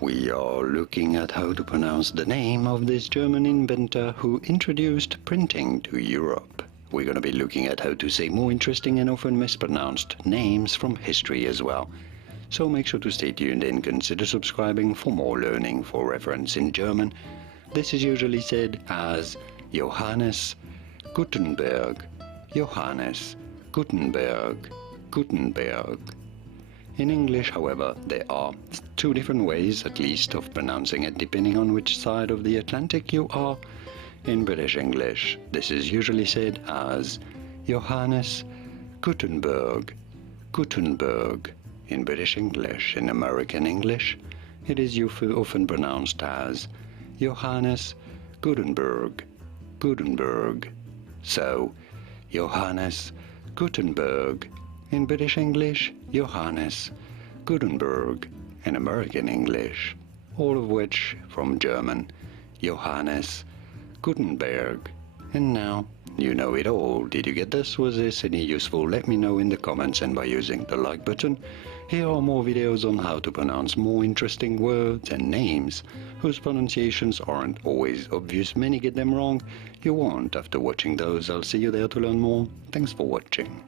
We are looking at how to pronounce the name of this German inventor who introduced printing to Europe. We're going to be looking at how to say more interesting and often mispronounced names from history as well. So make sure to stay tuned and consider subscribing for more learning for reference in German. This is usually said as Johannes Gutenberg, Johannes Gutenberg, Gutenberg. In English, however, there are two different ways, at least, of pronouncing it depending on which side of the Atlantic you are. In British English, this is usually said as Johannes Gutenberg, Gutenberg. In British English, in American English, it is often pronounced as Johannes Gutenberg, Gutenberg. So, Johannes Gutenberg. In British English, Johannes Gutenberg. In American English, all of which from German, Johannes Gutenberg. And now, you know it all. Did you get this? Was this any useful? Let me know in the comments and by using the like button. Here are more videos on how to pronounce more interesting words and names whose pronunciations aren't always obvious. Many get them wrong. You won't after watching those. I'll see you there to learn more. Thanks for watching.